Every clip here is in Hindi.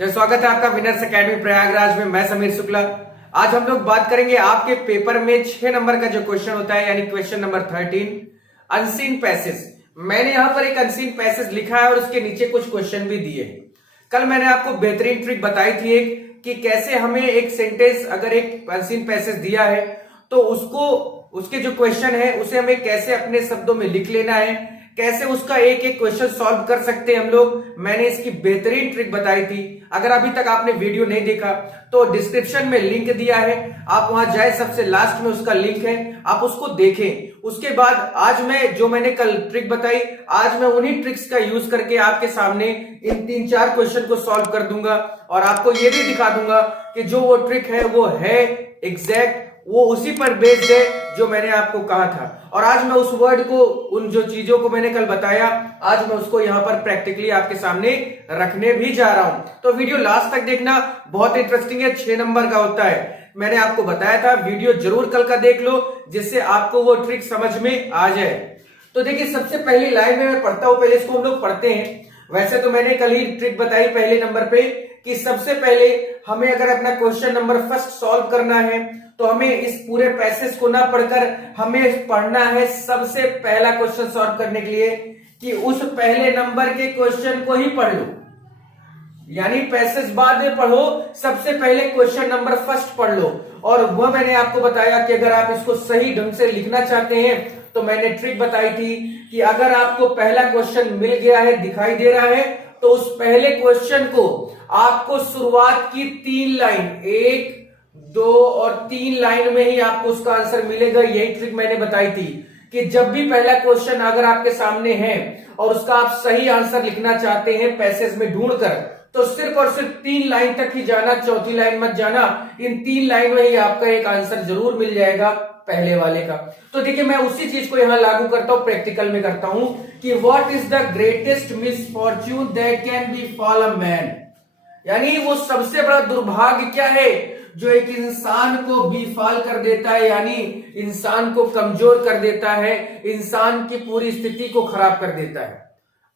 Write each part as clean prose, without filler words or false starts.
स्वागत है आपका विनर्स एकेडमी प्रयागराज में। मैं समीर शुक्ला। आज हम लोग बात करेंगे आपके पेपर में 6 नंबर का जो क्वेश्चन होता है, यानी क्वेश्चन नंबर 13, अनसीन पैसेज। मैंने यहां पर एक अनसीन पैसेज लिखा है और उसके नीचे कुछ क्वेश्चन भी दिए। कल मैंने आपको बेहतरीन ट्रिक बताई थी एक, कि कैसे हमें एक सेंटेंस, अगर एक अनसीन पैसेज दिया है तो उसको, उसके जो क्वेश्चन है उसे हमें कैसे अपने शब्दों में लिख लेना है, कैसे उसका एक एक क्वेश्चन सॉल्व कर सकते हैं हम लोग। मैंने इसकी बेहतरीन ट्रिक बताई थी। अगर अभी तक आपने वीडियो नहीं देखा तो डिस्क्रिप्शन में लिंक दिया है, आप वहां जाए, सबसे लास्ट में उसका लिंक है, आप उसको देखें। उसके बाद आज मैंने कल ट्रिक बताई, आज मैं उन्हीं ट्रिक्स का यूज करके आपके सामने इन 3-4 क्वेश्चन को सॉल्व कर दूंगा और आपको यह भी दिखा दूंगा कि जो वो ट्रिक है वो है एग्जैक्ट, वो उसी पर बेस्ड है जो मैंने आपको कहा था। और आज मैं उस वर्ड को, उन जो चीजों को मैंने कल बताया, आज मैं उसको यहां पर प्रैक्टिकली आपके सामने रखने भी जा रहा हूं। तो वीडियो लास्ट तक देखना, बहुत इंटरेस्टिंग है, 6 नंबर का होता है। मैंने आपको बताया था, वीडियो जरूर कल का देख लो जिससे आपको वो ट्रिक समझ में आ जाए। तो देखिए, सबसे पहली लाइन में मैं पढ़ता हूं, पहले इसको हम लोग पढ़ते हैं। वैसे तो मैंने कल ही ट्रिक बताई पहले नंबर पे कि सबसे पहले हमें अगर अपना क्वेश्चन नंबर फर्स्ट सॉल्व करना है तो हमें इस पूरे पैसेज को ना पढ़कर हमें पढ़ना है सबसे पहला क्वेश्चन सॉल्व करने के लिए, कि उस पहले नंबर के क्वेश्चन को ही पढ़ लो। यानी पैसेज बाद में पढ़ो, सबसे पहले क्वेश्चन नंबर फर्स्ट पढ़ लो। और वह मैंने आपको बताया कि अगर आप इसको सही ढंग से लिखना चाहते हैं तो मैंने ट्रिक बताई थी कि अगर आपको पहला क्वेश्चन मिल गया है, दिखाई दे रहा है, तो उस पहले क्वेश्चन को आपको शुरुआत की 3 लाइन, 1, 2 और 3 लाइन में ही आपको उसका आंसर मिलेगा। यही ट्रिक मैंने बताई थी कि जब भी पहला क्वेश्चन अगर आपके सामने है और उसका आप सही आंसर लिखना चाहते हैं पैसेज में ढूंढकर, तो सिर्फ और सिर्फ 3 लाइन तक ही जाना, चौथी लाइन मत जाना। इन 3 लाइन में ही आपका एक आंसर जरूर मिल जाएगा पहले वाले का। तो देखिए, मैं उसी चीज को यहां लागू करता हूं, प्रैक्टिकल में करता हूं कि what is the greatest misfortune that can be fall a man. यानी वो सबसे बड़ा दुर्भाग्य क्या है जो एक इंसान को बेफाल कर देता है, यानी इंसान को कमजोर कर देता है, इंसान की पूरी स्थिति को खराब कर देता है।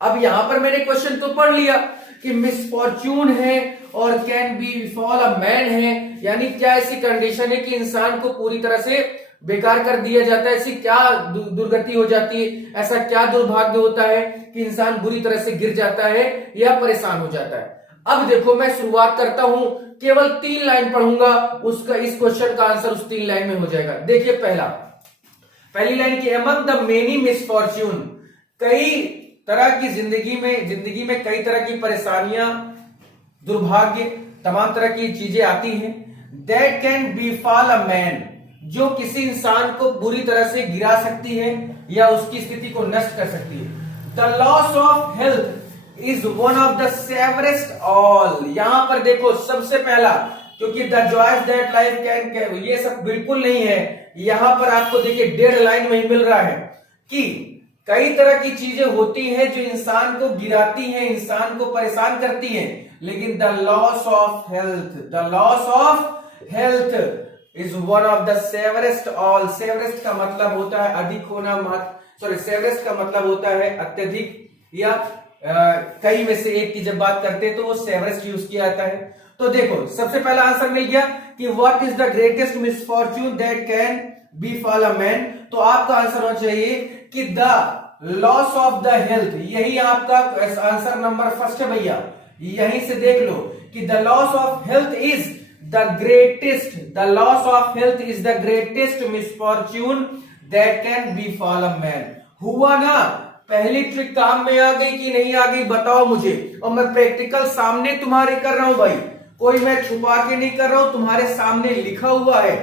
अब यहां पर मैंने क्वेश्चन तो पढ़ लिया कि मिसफॉर्च्यून है और can be fall a man है, यानी क्या ऐसी कंडीशन है कि इंसान को पूरी तरह से बेकार कर दिया जाता है, ऐसी क्या दुर्गति हो जाती है, ऐसा क्या दुर्भाग्य होता है कि इंसान बुरी तरह से गिर जाता है या परेशान हो जाता है। अब देखो, मैं शुरुआत करता हूं, केवल 3 लाइन पढ़ूंगा, उसका इस क्वेश्चन का आंसर उस 3 लाइन में हो जाएगा। देखिए, पहली लाइन की, अमंग द मेनी मिसफॉर्च्यून, कई तरह की जिंदगी में कई तरह की परेशानियां, दुर्भाग्य, तमाम तरह की चीजें आती हैं। That can befall a man, जो किसी इंसान को बुरी तरह से गिरा सकती है या उसकी स्थिति को नष्ट कर सकती है। The loss of health is one of the severest all. यहां पर देखो, सबसे पहला, क्योंकि the joys that life can, ये सब बिल्कुल नहीं है। यहां पर आपको देखिए 1.5 लाइन में ही मिल रहा है कि कई तरह की चीजें होती हैं जो इंसान को गिराती हैं, इंसान को परेशान करती हैं, लेकिन the loss of health is one of the severest all. Severest का मतलब होता है अधिक होना, सेवरेस्ट का मतलब होता है अत्यधिक, या कई में से एक की जब बात करते हैं तो वो सेवरेस्ट यूज किया जाता है। तो देखो, सबसे पहला आंसर मिल गया कि what is the greatest misfortune that can befall a man. तो आपका आंसर होना चाहिए कि the loss of the health. यही आपका आंसर नंबर फर्स्ट है भैया, यहीं से देख लो कि the loss of health is the greatest misfortune that can befall a man. हुआ ना? पहली ट्रिक काम में आ गई कि नहीं आ गई, बताओ मुझे। और मैं प्रैक्टिकल सामने तुम्हारे कर रहा हूं भाई, कोई मैं छुपा के नहीं कर रहा हूं, तुम्हारे सामने लिखा हुआ है।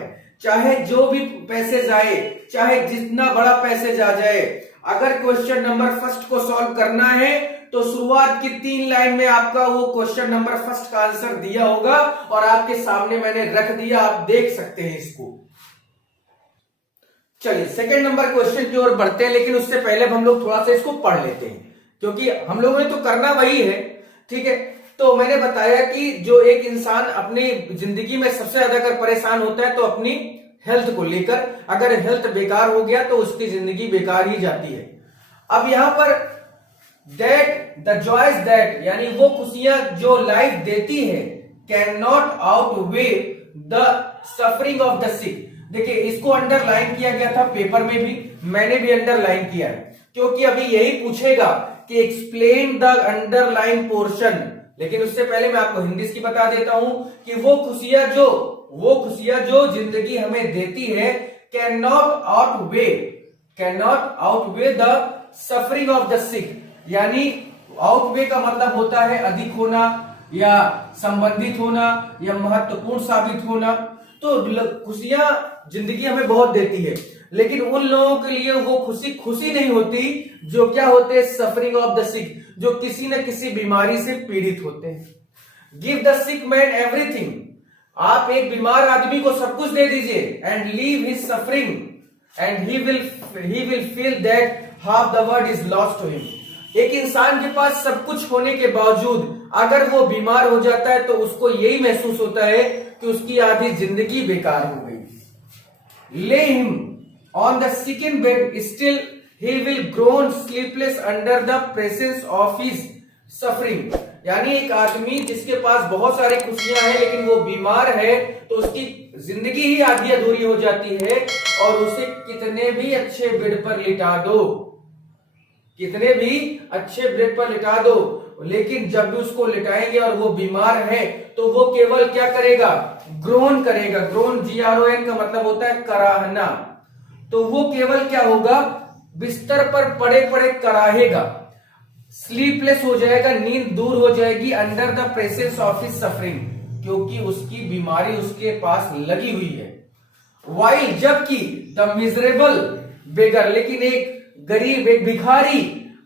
चाहे जो भी पैसेज आए, चाहे जितना बड़ा पैसेज आ जाए, अगर क्वेश्चन नंबर फर्स्ट को सॉल्व करना है तो शुरुआत की 3 लाइन में आपका वो क्वेश्चन नंबर फर्स्ट का आंसर दिया होगा और आपके सामने मैंने रख दिया, आप देख सकते हैं इसको। चलिए, सेकंड नंबर क्वेश्चन की ओर बढ़ते हैं, लेकिन उससे पहले हम लोग थोड़ा सा इसको पढ़ लेते हैं, क्योंकि हम लोगों ने तो करना वही है। ठीक है, तो मैंने बताया कि जो एक इंसान अपनी जिंदगी में सबसे ज्यादा अगर परेशान होता है तो अपनी हेल्थ को लेकर, अगर हेल्थ बेकार हो गया तो उसकी जिंदगी बेकार ही जाती है। अब यहां पर दैट द जॉयज दैट यानी वो खुशियां जो लाइफ देती है can not outweigh the suffering of the sick. देखिए इसको अंडरलाइन किया गया था पेपर में भी, मैंने भी अंडरलाइन किया है, क्योंकि अभी यही पूछेगा कि एक्सप्लेन द अंडरलाइन पोर्शन। लेकिन उससे पहले मैं आपको हिंदी की बता देता हूं कि वो खुशियां जो जिंदगी हमें देती है can not outweigh the suffering of the sick. यानी आउटवे का मतलब होता है अधिक होना या संबंधित होना या महत्वपूर्ण साबित होना। तो खुशियां जिंदगी हमें बहुत देती है, लेकिन उन लोगों के लिए वो खुशी नहीं होती जो क्या होते हैं, सफरिंग ऑफ द सिक, जो किसी न किसी बीमारी से पीड़ित होते हैं। Give the sick man everything. आप एक बीमार आदमी को सब कुछ दे दीजिए and leave his suffering and he will feel that half the world is lost to him. एक इंसान के पास सब कुछ होने के बावजूद अगर वो बीमार हो जाता है तो उसको यही महसूस होता है कि उसकी आधी जिंदगी बेकार हो गई। ले him on the sick bed still he will grown sleepless under the presence of his suffering. यानी एक आदमी जिसके पास बहुत सारी खुशियां हैं लेकिन वो बीमार है तो उसकी जिंदगी ही आधी अधूरी हो जाती है। और उसे कितने भी अच्छे बेड पर लिटा दो, लेकिन जब भी उसको लिटाएंगे और वो बीमार है तो वो केवल क्या करेगा, ग्रोन करेगा। ग्रोन GRON का मतलब होता है कराहना। तो वो केवल क्या होगा, बिस्तर पर पड़े पड़े कराहेगा, स्लीपलेस हो जाएगा, नींद दूर हो जाएगी under the presence of his suffering, क्योंकि उसकी बीमारी उसके पास लगी हुई है। वाइल जबकि द मिजरेबल बेगर, लेकिन एक गरीब, एक भिखारी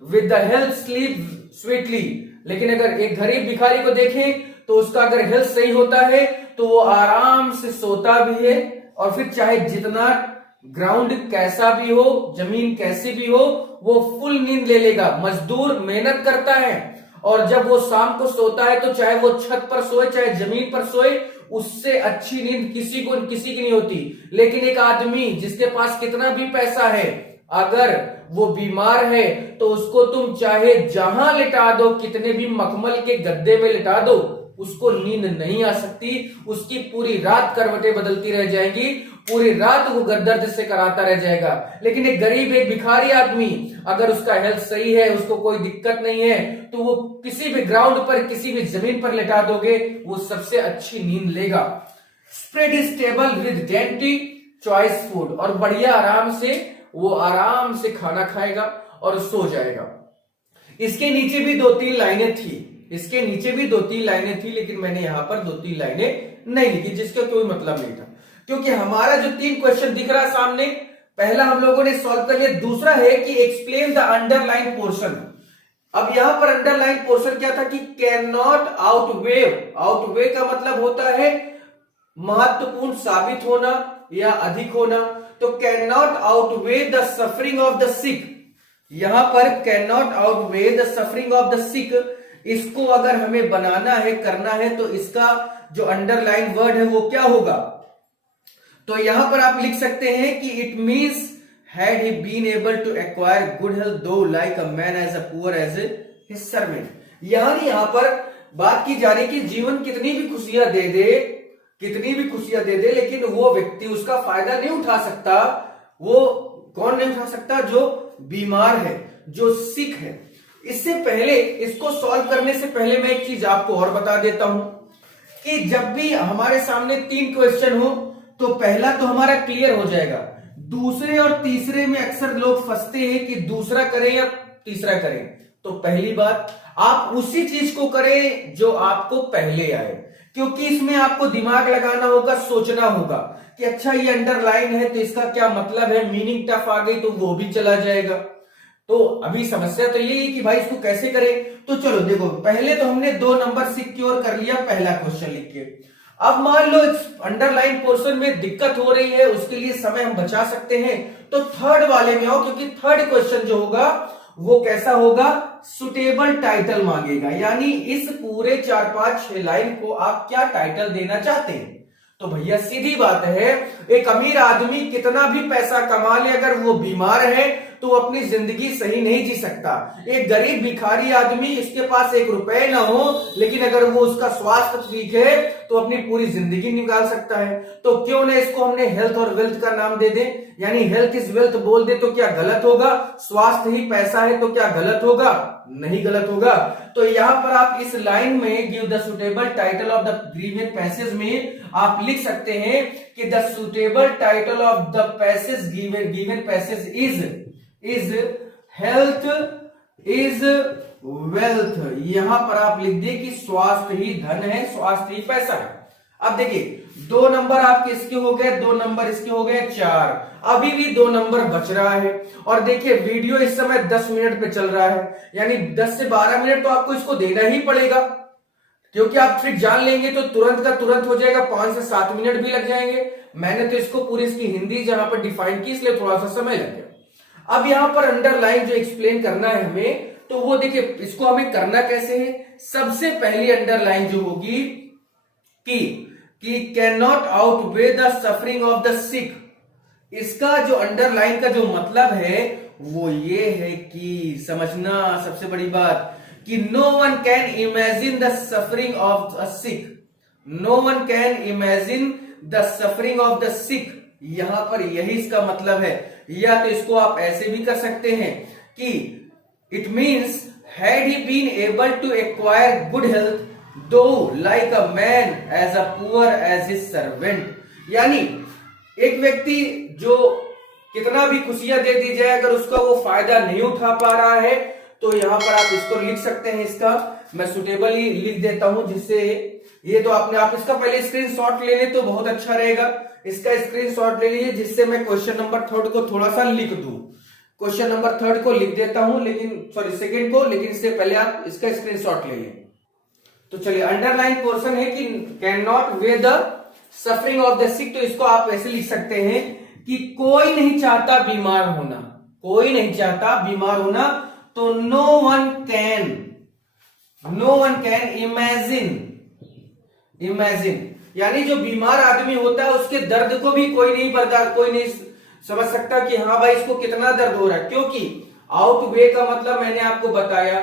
with the health sleep sweetly. लेकिन अगर एक गरीब भिखारी को देखें तो उसका अगर हेल्थ सही होता है तो वो आराम से सोता भी है, और फिर चाहे जितना ग्राउंड कैसा भी हो, जमीन कैसी भी हो, वो फुल नींद ले लेगा। मजदूर मेहनत करता है और जब वो शाम को सोता है तो चाहे वो छत पर सोए चाहे जमीन पर सोए, उससे अच्छी नींद किसी की नहीं होती। लेकिन एक आदमी जिसके पास कितना भी पैसा है, अगर वो बीमार है तो उसको तुम चाहे जहां लिटा दो, कितने भी मखमल के गद्दे में लिटा दो, उसको नींद नहीं आ सकती। उसकी पूरी रात करवटें बदलती रह जाएंगी, पूरी रात वो दर्द से कराता रह जाएगा। लेकिन एक गरीब, एक भिखारी आदमी, अगर उसका हेल्थ सही है, उसको कोई दिक्कत नहीं है, तो वो किसी भी ग्राउंड पर, किसी भी जमीन पर लिटा दोगे, वो सबसे अच्छी नींद लेगा। Spread is table with dainty choice food, और बढ़िया आराम से खाना खाएगा और सो जाएगा। इसके नीचे भी दो तीन लाइनें थी, लेकिन मैंने यहां पर 2-3 लाइनें नहीं लिखी, जिसका कोई मतलब नहीं था, क्योंकि हमारा जो 3 क्वेश्चन दिख रहा है सामने, पहला हम लोगों ने सॉल्व कर लिया। दूसरा है कि एक्सप्लेन द अंडरलाइन पोर्शन। अब यहां पर अंडरलाइन पोर्शन क्या था कि कैन नॉट आउटवे का मतलब होता है महत्वपूर्ण साबित होना या अधिक होना। तो can not outweigh the suffering of the sick, यहां पर can not outweigh the suffering of the sick, इसको अगर हमें बनाना है, करना है, तो इसका जो अंडरलाइन वर्ड है वो क्या होगा। तो यहां पर आप लिख सकते हैं कि it means had he been able to acquire good health though like a man as a poor as his servant. यहां पर बात की जा रही कि जीवन कितनी भी खुशियां दे दे, लेकिन वो व्यक्ति उसका फायदा नहीं उठा सकता। वो कौन नहीं उठा सकता, जो बीमार है, जो सिक है। इससे पहले, इसको सॉल्व करने से पहले मैं एक चीज आपको और बता देता हूं कि जब भी हमारे सामने 3 क्वेश्चन हो तो पहला तो हमारा क्लियर हो जाएगा। दूसरे और तीसरे में अक्सर लोग फंसते हैं कि दूसरा करें या तीसरा करें। तो पहली बात, आप उसी चीज को करें जो आपको पहले आए, क्योंकि इसमें आपको दिमाग लगाना होगा, सोचना होगा कि अच्छा ये अंडरलाइन है तो इसका क्या मतलब है, मीनिंग टफ आ गई तो वो भी चला जाएगा। तो अभी समस्या तो ये है कि भाई इसको कैसे करें। तो चलो देखो, पहले तो हमने 2 नंबर सिक्योर कर लिया पहला क्वेश्चन लिख के। अब मान लो अंडरलाइन पोर्शन में दिक्कत हो रही है, उसके लिए समय हम बचा सकते हैं, तो थर्ड वाले में आओ, क्योंकि थर्ड क्वेश्चन जो होगा वो कैसा होगा, सुटेबल टाइटल मांगेगा। यानी इस पूरे 4-5-6 लाइन को आप क्या टाइटल देना चाहते हैं। तो भैया सीधी बात है, एक अमीर आदमी कितना भी पैसा कमा ले, अगर वो बीमार है तो वो अपनी जिंदगी सही नहीं जी सकता। एक गरीब भिखारी आदमी, इसके पास 1 रुपए ना हो, लेकिन अगर वो उसका स्वास्थ्य ठीक है तो अपनी पूरी जिंदगी निकाल सकता है। तो क्यों ना इसको हमने हेल्थ और वेल्थ का नाम दे दें, यानी हेल्थ इज वेल्थ बोल दे तो क्या गलत होगा? स्वास्थ्य ही पैसा है तो क्या गलत होगा? नहीं गलत होगा। तो यहां पर आप इस लाइन में give the suitable title of the given passage में आप लिख सकते हैं कि the suitable title of the passage given passage is health is wealth. यहां पर आप लिख दिए कि स्वास्थ्य ही धन है, स्वास्थ्य ही पैसा है। अब देखिए 2 नंबर आपके इसके हो गए, 2 नंबर इसके हो गए, 4। अभी भी 2 नंबर बच रहा है। और देखिए वीडियो इस समय 10 मिनट पे चल रहा है, यानी 10 से 12 मिनट तो आपको इसको देना ही पड़ेगा, क्योंकि आप ट्रिक जान लेंगे तो तुरंत का तुरंत हो जाएगा। 5 से 7 मिनट भी लग जाएंगे। मैंने तो इसको पूरी इसकी हिंदी जहां पर डिफाइन की, इसलिए थोड़ा सा समय लग गया। अब यहां पर अंडरलाइन जो एक्सप्लेन करना है हमें, तो वो देखिए इसको हमें करना कैसे है। सबसे पहली अंडरलाइन जो होगी कि can not outweigh the suffering of the sick. इसका जो अंडरलाइन का जो मतलब है वो ये है कि समझना सबसे बड़ी बात कि no one can imagine the suffering of a sick. No one can imagine the suffering of the sick. यहां पर यही इसका मतलब है। या तो इसको आप ऐसे भी कर सकते हैं कि it means had he been able to acquire good health though like a man as a poor as his servant. यानी एक व्यक्ति जो कितना भी खुशियां दे दी जाए, अगर उसका वो फायदा नहीं उठा पा रहा है, तो यहां पर आप इसको लिख सकते हैं। इसका मैं सुटेबली लिख देता हूं, जिससे ये तो आप इसका पहले स्क्रीनशॉट ले लें तो बहुत अच्छा रहेगा। इसका स्क्रीनशॉट ले लीजिए, जिससे मैं क्वेश्चन नंबर 3 को थोड़ा सा लिख दूं। क्वेश्चन नंबर 3 को लिख देता हूं, लेकिन सॉरी सेकंड को, लेकिन इससे पहले आप इसका स्क्रीनशॉट ले लें। तो चलिए अंडरलाइन पोर्शन है कि can not weigh the suffering of the sick. तो इसको आप ऐसे लिख सकते हैं कि कोई नहीं चाहता बीमार होना, कोई नहीं चाहता बीमार होना। तो नो वन कैन इमेजिन, यानी जो बीमार आदमी होता है उसके दर्द को भी कोई नहीं समझ सकता कि हाँ भाई इसको कितना दर्द हो रहा है। क्योंकि आउटवे का मतलब मैंने आपको बताया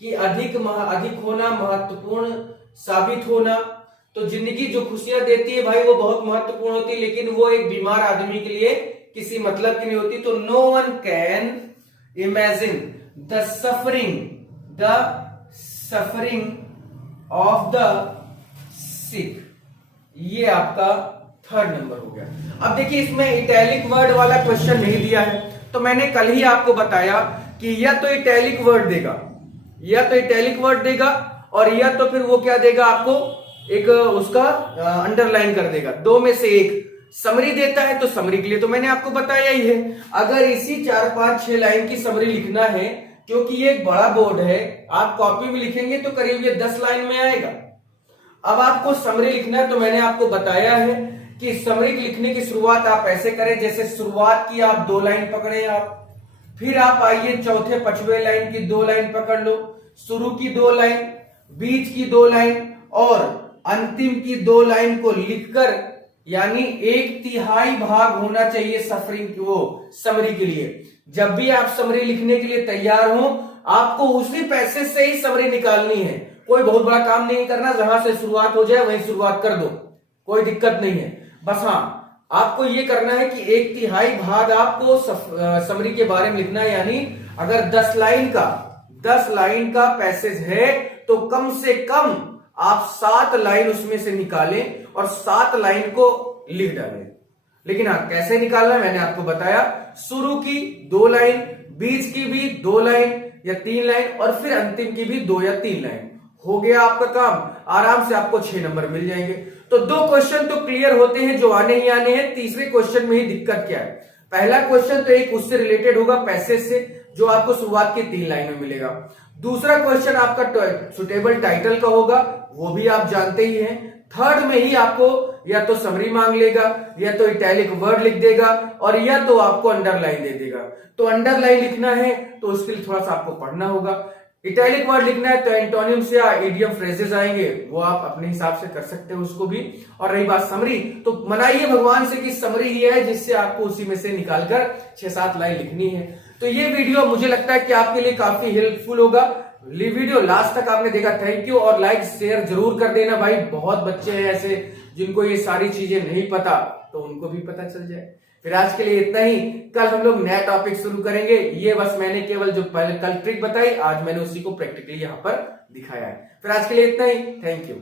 कि अधिक होना, महत्वपूर्ण साबित होना। तो जिंदगी जो खुशियां देती है भाई वो बहुत महत्वपूर्ण होती है, लेकिन वो एक बीमार आदमी के लिए किसी मतलब की नहीं होती। तो no one can imagine the suffering of the sick. ये आपका 3rd नंबर हो गया। अब देखिए इसमें इटैलिक वर्ड वाला क्वेश्चन नहीं दिया है, तो मैंने कल ही आपको बताया कि या तो इटैलिक वर्ड देगा और या तो फिर वो क्या देगा आपको, एक उसका अंडरलाइन कर देगा। 2 में से एक समरी देता है तो समरी के लिए तो मैंने आपको बताया ही है। अगर इसी 4, 5, 6 लाइन की समरी लिखना है, क्योंकि ये एक बड़ा बोर्ड है, आप कॉपी में लिखेंगे तो करीब ये 10 लाइन में आएगा। अब आपको समरी लिखना है तो मैंने आपको बताया है कि समरी लिखने की शुरुआत आप ऐसे करें, जैसे शुरुआत की आप 2 लाइन पकड़े आप, फिर आप आइए चौथे 5वें लाइन की 2 लाइन पकड़ लो, शुरू की 2 लाइन, बीच की 2 लाइन और अंतिम की 2 लाइन को लिखकर, यानी 1/3 भाग होना चाहिए समरी के लिए। जब भी आप समरी लिखने के लिए तैयार हो, आपको उसी पैसेज से ही समरी निकालनी है। कोई बहुत बड़ा काम नहीं करना, जहां से शुरुआत हो जाए वहीं शुरुआत कर दो, कोई दिक्कत नहीं है। बस हाँ, आपको ये करना है कि 1/3 भाग आपको समरी के बारे में लिखना है। यानी अगर 10 लाइन का पैसेज है तो कम से कम आप 7 लाइन उसमें से निकालें और 7 लाइन को लिख डालें। लेकिन हाँ, कैसे निकालना मैंने आपको बताया। शुरू की 2 लाइन, बीच की भी 2 लाइन या 3 लाइन और फिर अंतिम की भी 2 या 3 लाइन। हो गया आपका काम, आराम से आपको 6 नंबर मिल जाएंगे। तो 2 क्वेश्चन तो क्लियर होते हैं जो आने ही आने हैं। तीसरे क्वेश्चन में ही दिक्कत क्या है? पहला क्वेश्चन तो एक उससे रिलेटेड होगा पैसेज से, जो आपको शुरुआत की 3 लाइन में मिलेगा। दूसरा क्वेश्चन आपका सुटेबल टाइटल का होगा, वो भी आप जानते ही हैं। 3rd में ही आपको या तो समरी मांग लेगा, या तो इटैलिक वर्ड लिख देगा, और या तो आपको अंडरलाइन दे देगा। तो अंडरलाइन लिखना है तो उसके लिए थोड़ा सा आपको पढ़ना होगा। इटैलिक वर्ड लिखना है तो एंटोनिम्स या इडियम फ्रेजेस आएंगे, वो आप अपने हिसाब से कर सकते हो उसको भी। और रही बात समरी, तो मनाइए भगवान से कि समरी ही है जिससे आपको उसी में से निकालकर 6-7 लाइन लिखनी है। तो ये वीडियो मुझे लगता है कि आपके लिए काफी हेल्पफुल होगा। वीडियो लास्ट तक आपने देखा, थैंक यू। और लाइक शेयर जरूर कर देना भाई, बहुत बच्चे हैं ऐसे जिनको ये सारी चीजें नहीं पता, तो उनको भी पता चल जाए। फिर आज के लिए इतना ही, कल हम लोग नया टॉपिक शुरू करेंगे। ये बस मैंने केवल जो पहले कल ट्रिक बताई, आज मैंने उसी को प्रैक्टिकली यहाँ पर दिखाया है। फिर आज के लिए इतना ही, थैंक यू।